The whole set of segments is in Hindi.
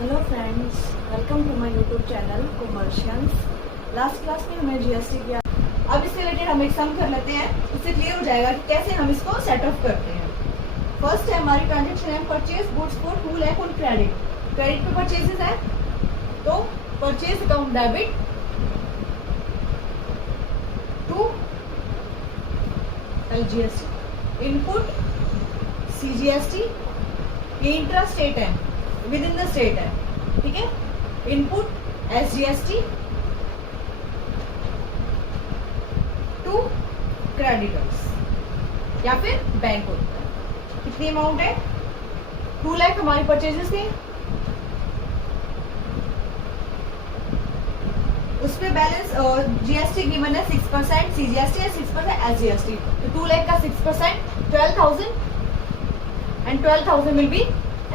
Hello friends, welcome to my YouTube channel commercials. Last class में हमने जीएसटी किया। अब इससे रिलेटेड हम एक सम कर लेते हैं, उससे क्लियर हो जाएगा कि कैसे हम इसको सेट ऑफ करते हैं। फर्स्ट है हमारी ट्रांजेक्शन है purchase goods for 2 lakh on credit. Credit पे परचेजेस है तो purchase account debit to LGST, input CGST, ये इंट्रा स्टेट है, विद इन द स्टेट है, ठीक है। इनपुट एसजीएसटी टू क्रेडिटर्स या फिर बैंक होता है। कितनी अमाउंट है? 2 लाख हमारी परचेजेस थी, उस पे बैलेंस जीएसटी गिवन है 6%, सीजीएसटी है 6%, एसजीएसटी। तो 2 लाख का 6% 12,000 and 12,000 will be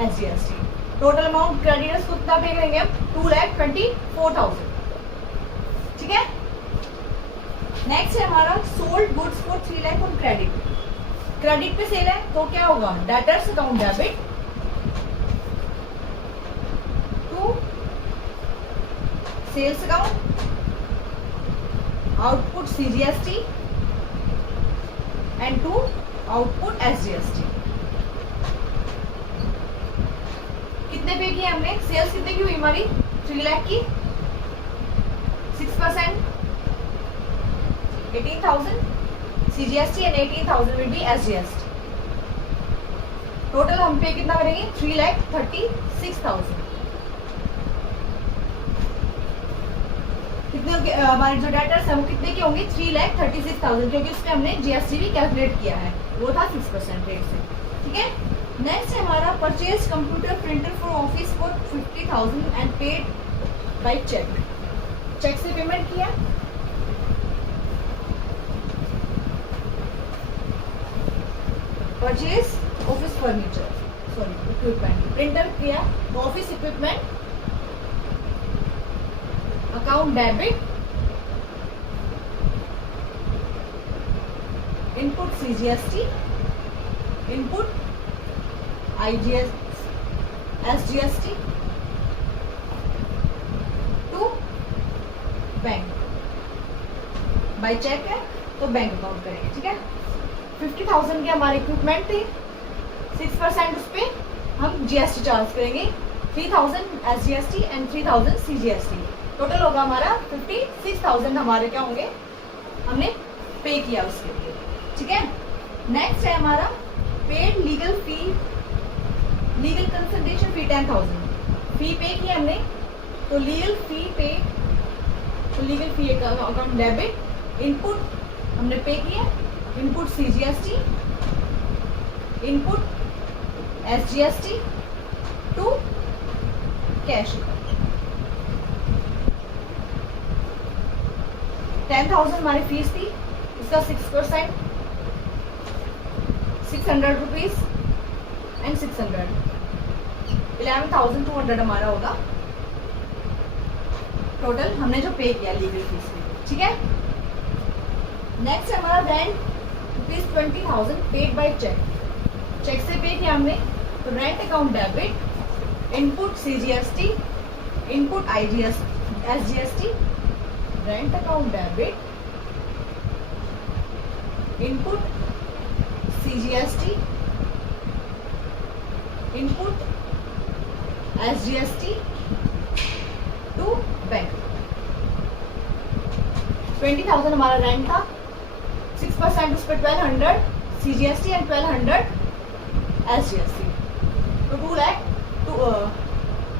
SGST. Total amount creditors को कितना पे करेंगे हम? 2,24,000, ठीक है। नेक्स्ट है हमारा sold goods for 3 lakh on credit. Credit पे सेल है तो क्या होगा? Debtors account debit to sales account, output CGST and to output SGST. कितने पे किए हमने? सेल्स कितने की हुई हमारी? 3 लाख की, 6% 18,000 CGST and 18,000 will be SGST. Total हम पे कितना करेंगे? 3,36,000। कितने हमारे जो डेटर्स है वो कितने के होंगे? 3,36,000, क्योंकि उसमें हमने जीएसटी भी कैलकुलेट किया है, वो था 6% रेट से, ठीक है। नेक्स्ट है हमारा purchase computer printer for office for 50,000 and paid by cheque. Cheque से पेमेंट किया। Purchase office furniture, sorry equipment, printer किया तो office equipment, account debit, input CGST, input IGS SGST to bank. By cheque है तो बैंक अकाउंट करेंगे, ठीक है। 50,000 के हमारे इक्विपमेंट थे, 6% उस पे हम जीएसटी चार्ज करेंगे, 3,000 एसजीएसटी एंड 3,000 सीजीएसटी। टोटल होगा हमारा 56,000 हमारे क्या होंगे? हमने पे किया उसके लिए, ठीक है। नेक्स्ट है हमारा paid legal fee, legal consultation fee 10,000 fee pay की हमने, तो लीगल फी पे, तो legal fee account debit, input हमने पे किया, input CGST, input SGST to cash. 10,000 हमारी फीस थी, इसका 6% 600 रुपीज एंड 600 11,200 हमारा होगा टोटल हमने जो पे किया लीगल फीस में, ठीक है। नेक्स्ट है हमारा rent rupees 20,000 paid by cheque. Cheque से पे किया हमने, तो rent account debit, input CGST, input IGS SGST, rent account debit, input CGST, input SGST to bank. 20,000 हमारा रेंट था, 6% उस पर 1,200 सीजीएसटी एंड 1,200 एसजीएसटी, तो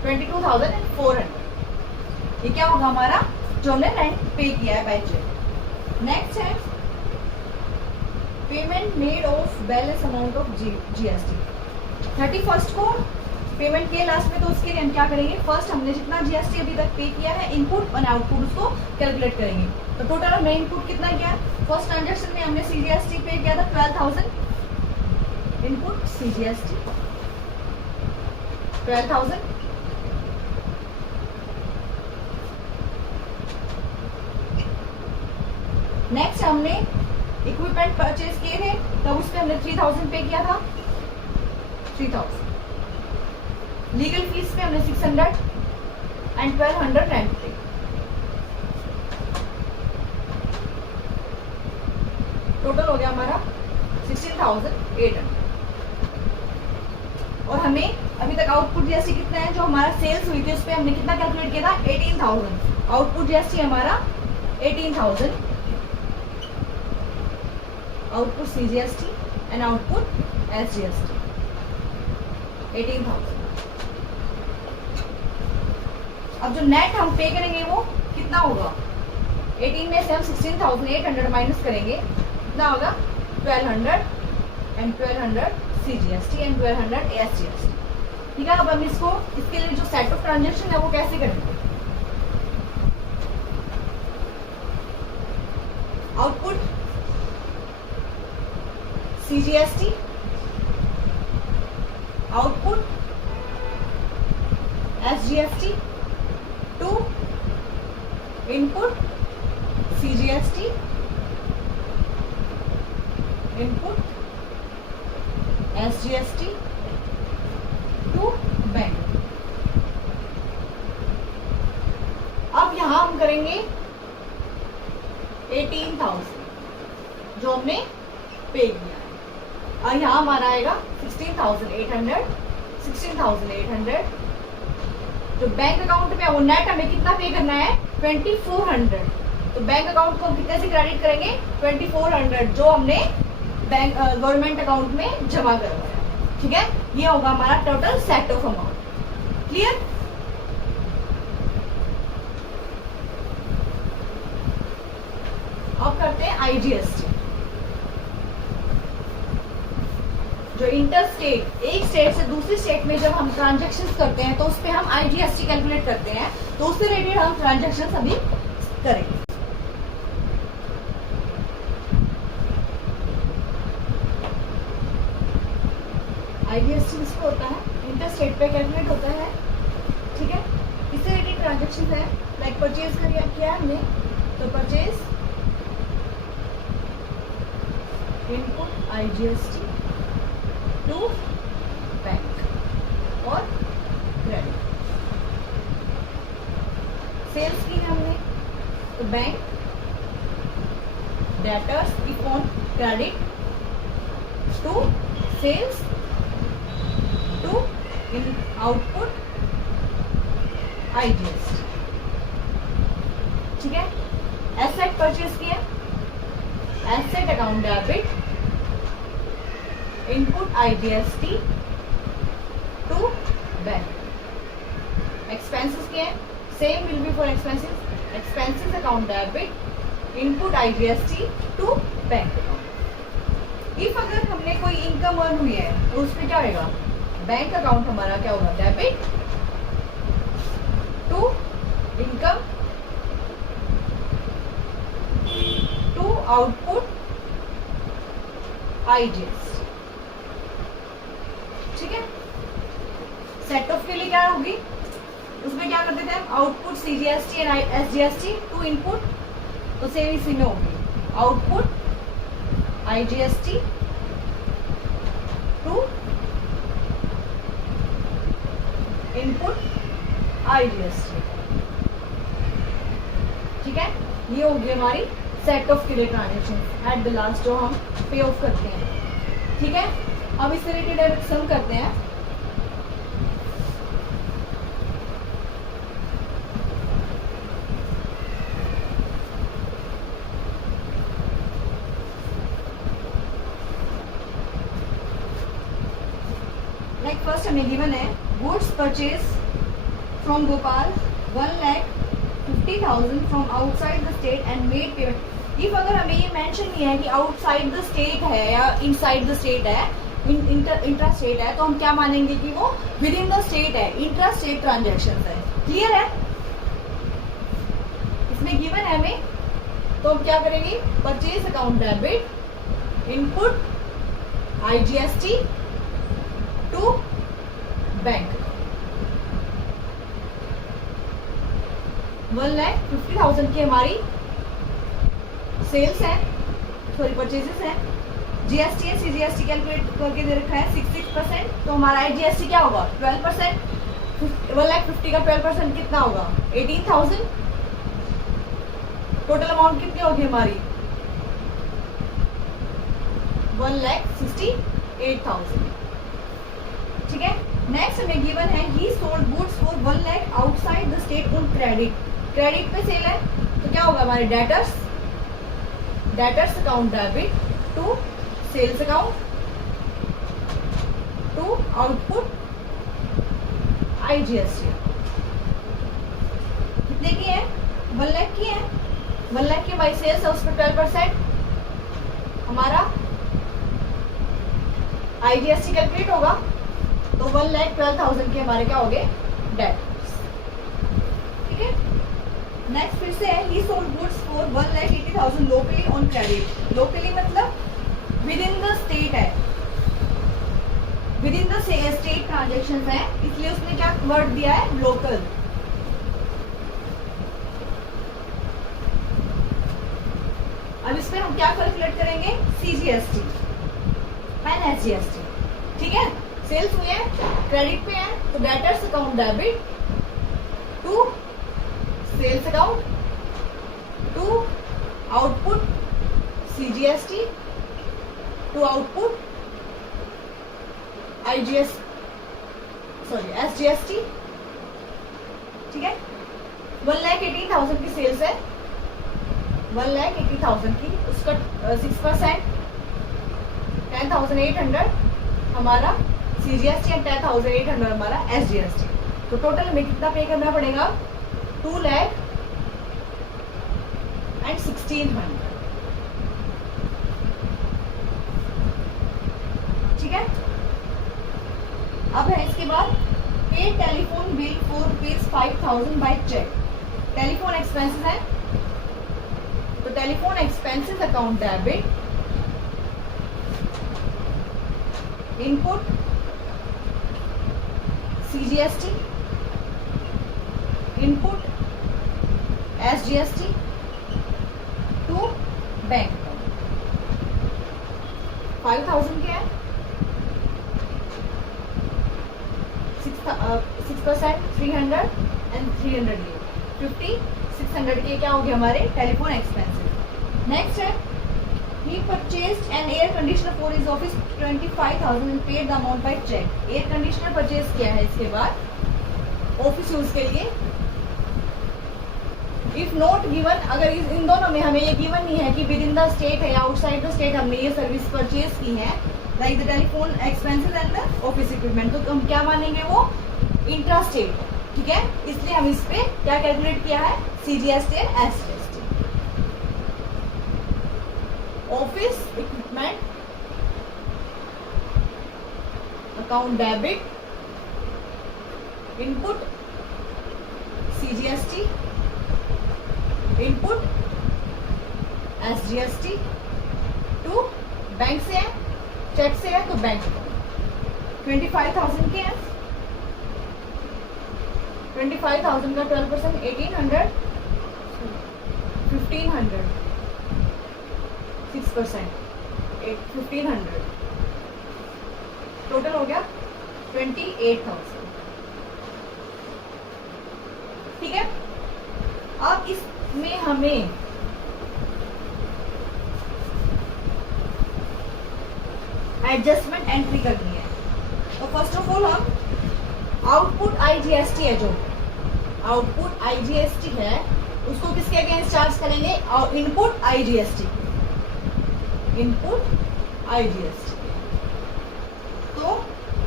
2,22,400। ये क्या होगा हमारा जो हमने रेंट पे किया है बाय चेक। नेक्स्ट है payment made of balance amount of GST. 31st को पेमेंट किया लास्ट में, तो उसके लिए हम क्या करेंगे? फर्स्ट हमने जितना जीएसटी अभी तक पे किया है, इनपुट और आउटपुट उसको कैलकुलेट करेंगे। तो टोटल हमने इनपुट कितना किया? फर्स्ट ट्रांजेक्शन में हमने सीजीएसटी पे किया था 12,000, इनपुट सीजीएसटी 12,000, नेक्स्ट हमने इक्विपमेंट परचेज किए थे, तब उस पर हमने 3,000 पे किया था, 3,000। लीगल फीस पे हमने 600 एंड 1200 रेंट पे। टोटल हो गया हमारा 16,800। और हमें अभी तक आउटपुट जीएसटी कितना है, जो हमारा सेल्स हुई थी उस पर हमने कितना कैलकुलेट किया था, 18,000। आउटपुट जीएसटी हमारा 18,000, output CGST and output SGST 18,000। अब जो नेट हम पे करेंगे वो कितना होगा, 18 में से हम 16,800 माइनस करेंगे, कितना होगा 1200 एंड 1200 सीजीएसटी एंड 1200 एसजीएसटी। ठीक है, अब हम इसके लिए जो सेट ऑफ ट्रांजेक्शन है वो कैसे करेंगे। Output CGST, output SGST to input CGST, input SGST to bank. अब यहां हम करेंगे 18,000 जो हमने पे किया है, और यहां हमारा आएगा 16,800। 16,800 जो बैंक अकाउंट में वो नेट हमें कितना पे करना है, 2,400। तो बैंक अकाउंट को हम कितने से क्रेडिट करेंगे, 2,400 जो हमने बैंक गवर्नमेंट अकाउंट में जमा करवाया। ठीक है, ये होगा हमारा total set of amount. Clear. अब करते हैं आईजीएसटी। जो इंटर स्टेट, एक स्टेट से दूसरी स्टेट में जब हम ट्रांजेक्शन करते हैं तो उस पर हम आईजीएसटी कैलकुलेट करते हैं, तो उससे रिलेटेड हम ट्रांजेक्शन अभी करेंगे। आईजीएसटी किसको होता है, इंटर स्टेट पे कैलकुलेट होता है। ठीक है, इससे रिलेटेड ट्रांजेक्शन है, लाइक परचेज किया हमने, तो purchase input IGST to bank और क्रेडिट। सेल्स की है हमने, तो bank debtors upon credit to sales to in output IGST. ठीक है, एसेट परचेज किया, asset account debit input IGST to bank. Expenses किए, same will be for expenses, expenses account debit input IGST to bank account. If अगर हमने कोई इनकम अर्न हुई है तो उस पर क्या होगा, बैंक अकाउंट हमारा क्या होगा, debit to income to output IGST. ठीक है, सेट ऑफ के लिए क्या होगी, उसमें क्या करते थे हम, output CGST and SGST to input, तो सेम इसी में होगी output IGST to input IGST. ठीक है, ये होगी हमारी सेट ऑफ के लिए ट्रांजेक्शन एट द लास्ट जो हम पे ऑफ करते हैं। ठीक है, अब इससे रिलेटेड सम करते हैं। लाइक फर्स्ट हमें गिवन है goods purchase from Gopal 1,50,000 from outside the state and made payment. If अगर हमें ये मेंशन नहीं है कि आउटसाइड द स्टेट है या इनसाइड द स्टेट है, इंट्रा स्टेट है, तो हम क्या मानेंगे कि वो विद इन द स्टेट है, इंट्रा स्टेट ट्रांजेक्शन है। क्लियर है, इसमें गिवन है हमें, तो हम क्या करेंगे, purchase account debit input IGST to bank. 1,50,000 की हमारी सेल्स है, सॉरी परचेजेस है, जीएसटी है, सीजीएसटी कैलकुलेट करके दे रखा है 66%, तो हमारा आईजीएसटी क्या होगा 12%। 1,50,000 का 12% कितना होगा? 18,000। टोटल अमाउंट कितनी होगी हमारी? 1,68,000। ठीक है। नेक्स्ट हमें गिवन है ही sold goods for 1 lakh outside the state on credit. Credit पे सेल है तो क्या होगा हमारे? Debtors account debit to sales account to output IGST। कितने की है? 1 लाख की है। 1 लाख की हमारी सेल्स है, उस पर 12% हमारा IGST कैलकुलेट होगा, तो 1,12,000 के हमारे क्या हो गए? डेटर्स। ठीक है। नेक्स्ट फिर से है ही sold goods for 1,80,000 locally on credit. Locally मतलब विद इन द स्टेट है, within the state transaction है, इसलिए उसने क्या वर्ड दिया है? लोकल। अब इस पे हम क्या कैलकुलेट करेंगे? CGST and SGST। ठीक है। सेल्स हुई है, क्रेडिट पे है, तो debtors account debit to sales account to output CGST to output SGST। ठीक है। 1,80,000 की सेल्स है, 1,80,000 की, उसका 6% 10,800 हमारा CGST एंड 10,800 हमारा SGST। तो टोटल हमें कितना पे करना पड़ेगा? 2,16,000। ठीक है। अब है इसके बाद pay telephone bill for ₹5,000 by cheque. Telephone expenses है, तो telephone expenses account debit input CGST input SGST to bank. 5,000 के है, 6% 300 एंड 300 ये 50, 600 के क्या हो गया हमारे? Telephone expenses. नेक्स्ट है he purchased an air conditioner for his office 25,000 and paid the amount by check। Air conditioner purchase किया है इसके बाद ऑफिस यूज के लिए। इफ नॉट गिवन, अगर इन दोनों में हमें ये गिवन नहीं है कि विद इन द स्टेट है या आउटसाइड द स्टेट हमने ये सर्विस परचेज की है, like the telephone expenses and the office equipment, तो हम क्या मानेंगे? वो इंट्रा स्टेट। ठीक है। इसलिए हम इस पे क्या कैलकुलेट किया है? CGST and SGST। Office equipment account debit input CGST input SGST to bank से है, चेक से है तो बैंक। 25,000 के हैं, 25,000 का 12% 1,800 1,500 6% 1,500 टोटल हो गया 28,000। ठीक है। अब इसमें हमें एडजस्टमेंट एंट्री करनी है। तो फर्स्ट ऑफ ऑल हम आउटपुट IGST है, जो आउटपुट IGST है उसको किसके अगेंस्ट चार्ज करेंगे? और इनपुट IGST तो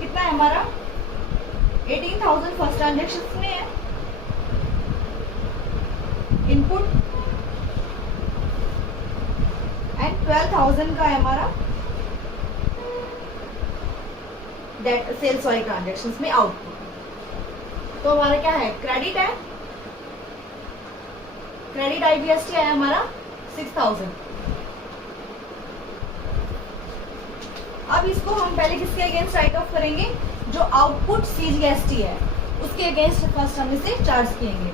कितना है हमारा? 18,000 फर्स्ट ट्रांजेक्शन में है इनपुट एंड 12,000 का है हमारा सेल्स वाली ट्रांजेक्शन में आउटपुट। तो हमारा क्या है? क्रेडिट है, क्रेडिट IGST है हमारा 6,000। अब इसको हम पहले किसके अगेंस्ट राइट ऑफ करेंगे? जो आउटपुट CGST है उसके अगेंस्ट फर्स्ट हम इसे चार्ज किएंगे।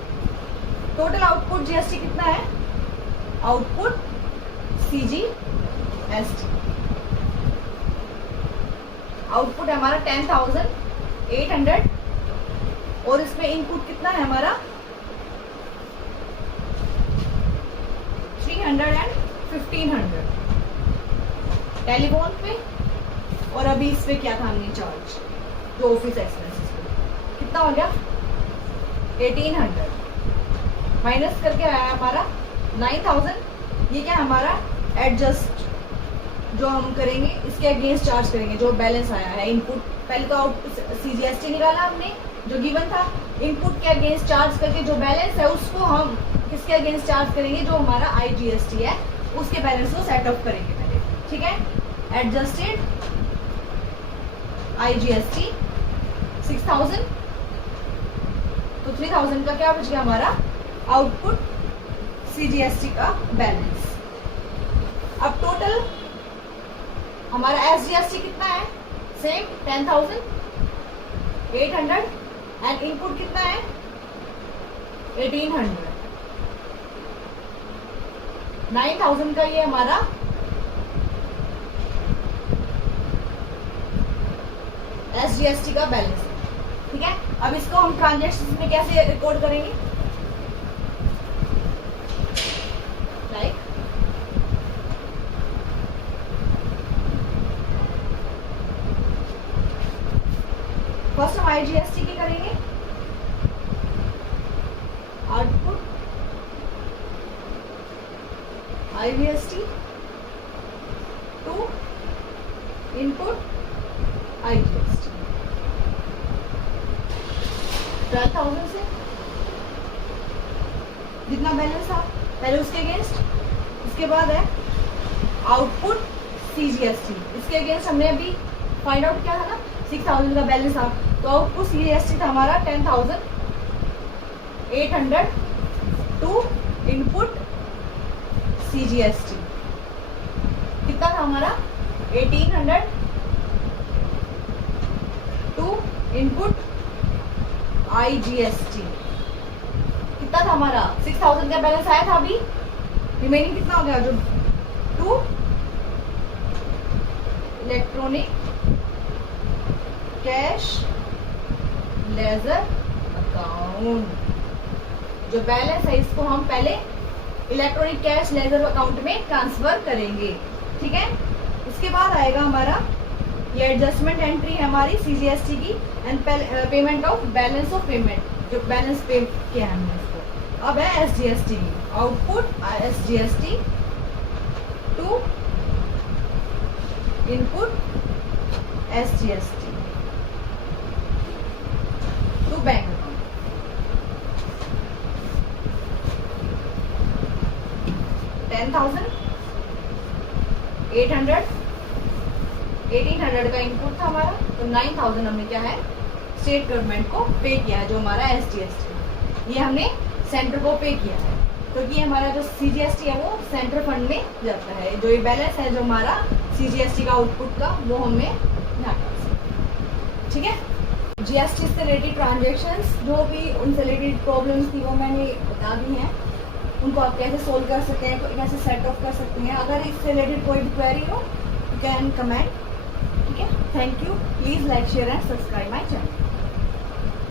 टोटल आउटपुट GST कितना है? आउटपुट CGST आउटपुट हमारा 10,800 और इसमें इनपुट कितना है हमारा 300 एंड 1500 टेलीफोन पे, और अभी इस पे क्या था हमने चार्ज जो ऑफिस एक्सपेंसेस पे, कितना हो गया 1800 माइनस करके आया हमारा 9000। ये क्या हमारा एडजस्ट जो हम करेंगे इसके अगेंस्ट चार्ज करेंगे जो बैलेंस आया है इनपुट। पहले तो आउटपुट CGST निकाला हमने जो गिवन था, इनपुट के अगेंस्ट चार्ज करके जो बैलेंस है उसको हम किसके अगेंस्ट चार्ज करेंगे, जो हमारा IGST है उसके बैलेंस को सेट ऑफ करेंगे पहले, ठीक है। एडजस्टेड IGST 6000, तो 3000 का क्या बच गया हमारा आउटपुट CGST का बैलेंस। अब टोटल हमारा SGST कितना है, सेम 10,800 एंड इनपुट कितना है 1800। 9000 का ये हमारा SGST का बैलेंस है, ठीक है। अब इसको हम ट्रांजेक्शन में कैसे रिकॉर्ड करेंगे, लाइक फर्स्ट हम IGST की करेंगे, output IGST to input IGST 12,000 से जितना बैलेंस था पहले उसके अगेंस्ट, उसके बाद है आउटपुट CGST, इसके अगेंस्ट हमने अभी फाइंड आउट किया था ना 6000 का बैलेंस था, तो आउटपुट CGST था हमारा 10,800 टू इनपुट CGST कितना था हमारा 1800 टू इनपुट IGST कितना था हमारा 6000 का बैलेंस आया था अभी, रिमेनिंग कितना हो गया जो to electronic cash ledger account. जो बैलेंस है इसको हम पहले इलेक्ट्रॉनिक कैश लेजर अकाउंट में ट्रांसफर करेंगे, ठीक है। उसके बाद आएगा हमारा ये एडजस्टमेंट एंट्री है हमारी CGST की and payment of balance of payment, जो बैलेंस पे किया है हमने इसको। अब है SGST की, output SGST to input SGST to bank account. 10,800 1800 का इनपुट था हमारा, तो 9000 हमने क्या है स्टेट गवर्नमेंट को पे किया है जो हमारा SGST, ये हमने सेंटर को पे किया है, क्योंकि तो हमारा जो CGST है वो सेंटर फंड में जाता है। जो ये बैलेंस है जो हमारा CGST का आउटपुट का वो हमें यहाँ कर सकते, ठीक है। GST से रिलेटेड ट्रांजेक्शन्स जो भी उनसे रिलेटेड प्रॉब्लम्स थी वो मैंने बता दी हैं, उनको आप कैसे सोल्व कर सकते हैं, कैसे सेट ऑफ कर सकते हैं। अगर इससे रिलेटेड कोई भी क्वेरी हो यू कैन कमेंट, ठीक है। Thank you, please like share and subscribe my channel.